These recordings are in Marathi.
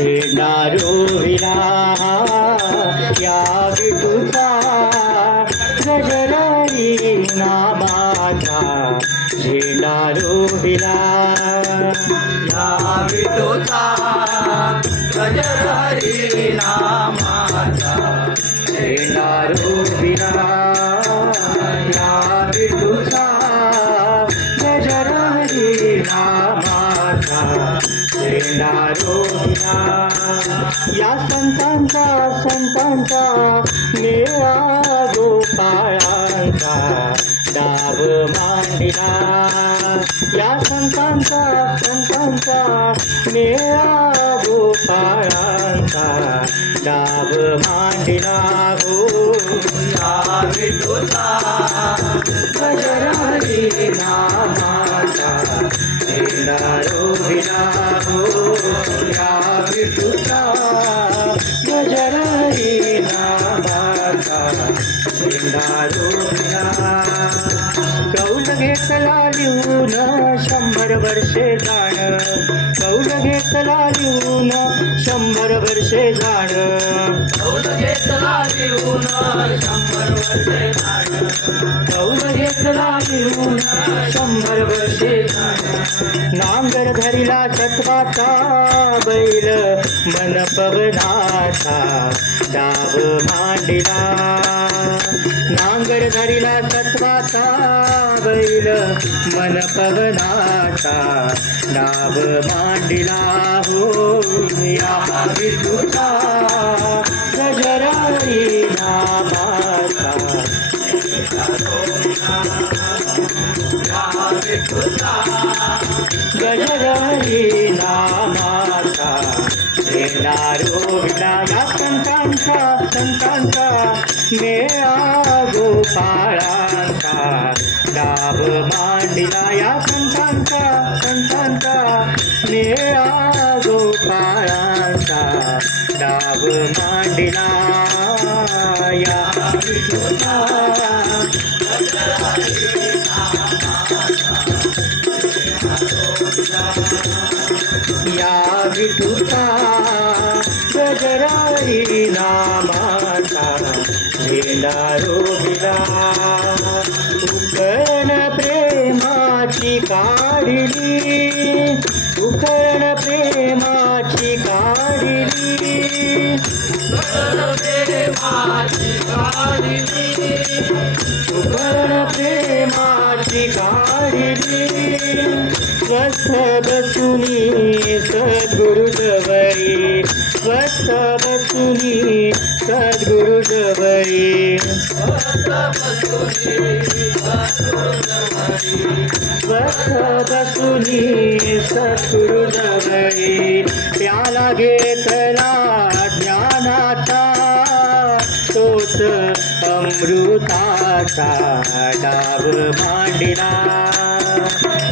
नामाचा दारू या विठूचा गजर नामाचा झेंडारू विना या विठोचा या संतांचा संतांचा निळा गोपाळांचा डाब मांडिला. या संतांचा संतांचा निळा गोपाळांचा डाब मांडिला हो. या विठोचा गजर नामाचा. झेंडारो বিষ্ণু घेतला लिहून शंभर वर्षे जाण. कौल घेतला लिहून शंभर वर्षे जाण. कौल घेतला लिहून शंभर वर्षे झाड कौल घेतला लिहून शंभर वर्षे नांगर धरिला सत्वाचा बैल मन पवनाचा डाव मांडिला नांगर धरिला सत्वाचा बैल मन पवनाचा. नाव मांडिला हो या विठूचा गजराई नामा या नामाचा येणारो संतांचा संतांचा मेळा गोपाळांचा डाब मांडिला या संतांचा संतांचा मेळा गोपाळांचा. डाब मांडिला या विठुला या विठुता गजरारी नामाचा झेंडारो विला उकळण प्रेमाची काढली. प्रेमाची काढली उकळण प्रेमाची काढली स्वस्थ बसुनी सद्गुरु स्वस्थ बसुनी सद्गुरु स्वस्थ बसुनी घेतला अमृताचा डाब मांडिला.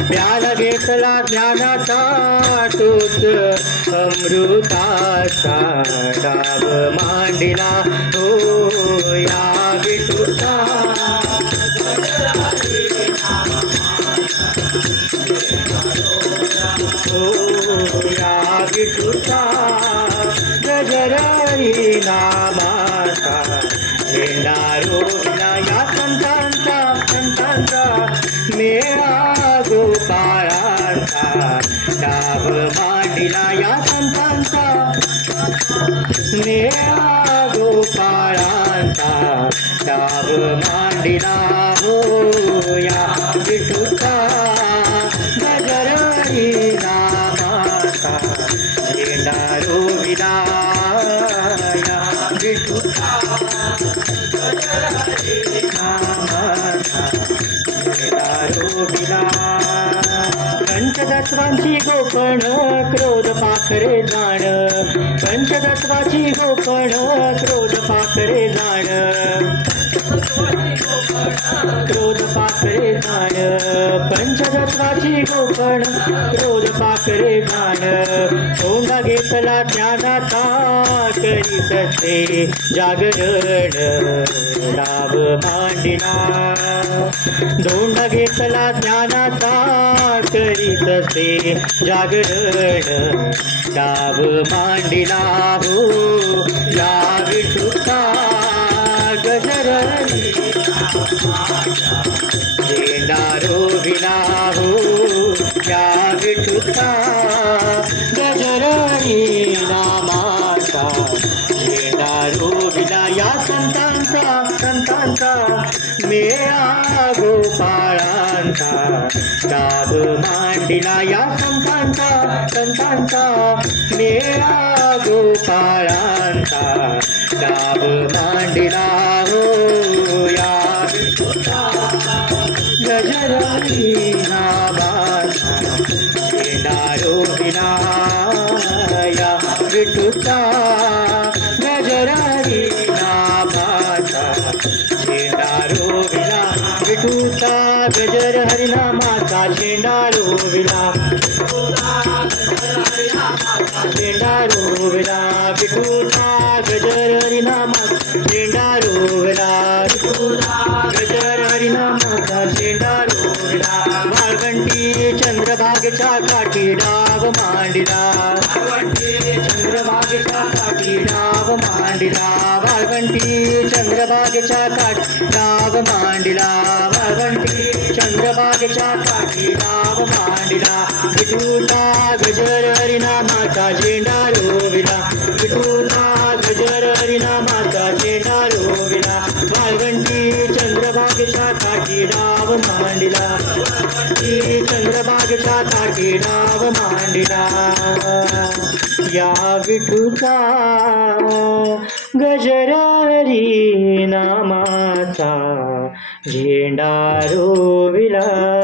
प्याला घेतला ज्ञानाचा तोच अमृताचा डाव मांडिला. हो या विठुता हो या विठुता गजराई डाब या संतांचा. मेळा गोपाळांचा. डाब मांडिला हो या विठुता पंचतत्वांची गोपण क्रोध पाखरे जाण. पंचतत्वाची गोपण क्रोध पाखरे जाण. क्रोध पाखरे जाण. पंचतत्वाची गोपण क्रोध पाखरे जाण. ओंगा घेतला ज्ञानाचा करीत ते जागरण. लाभ मांडिला. दोंडा घेतला ज्ञानाचा करीत ते जागरण डाव मांडिला हो या विठुता गजरणी. झेंडारो विला हो या विठुता गजरणी. नामाचा झेंडारो विला या संतांचा संतांचा मेळा गोपाळांचा डाब मांडिला या संतांचा संतांचा मेळा गोपाळांचा डाब मांडिला हो या गजराई नावाचा. येणारो विनाया विठुता गजराणी नावाचा. हरिनामाचा चेंडारो विना चेंडारो विना विठुता गजर हरिनामा चेंडारो विना गजर वाळवंटी चंद्रभागेच्या काठी डाव मांडिला वाळवंटी चंद्रभागेच्या काठी डाव मांडिला विठुता गजर हरिनामाचा झेंडा रोविला विठुता गजर हरिनामाचा झेंडा रोविला वाळवंटी चंद्रभागेच्या काठी डाव मांडिला वाळवंटी चंद्रभागेच्या काठी डाव मांडिला या विठुचा गजरारी नामाचा झेंडा रोविला.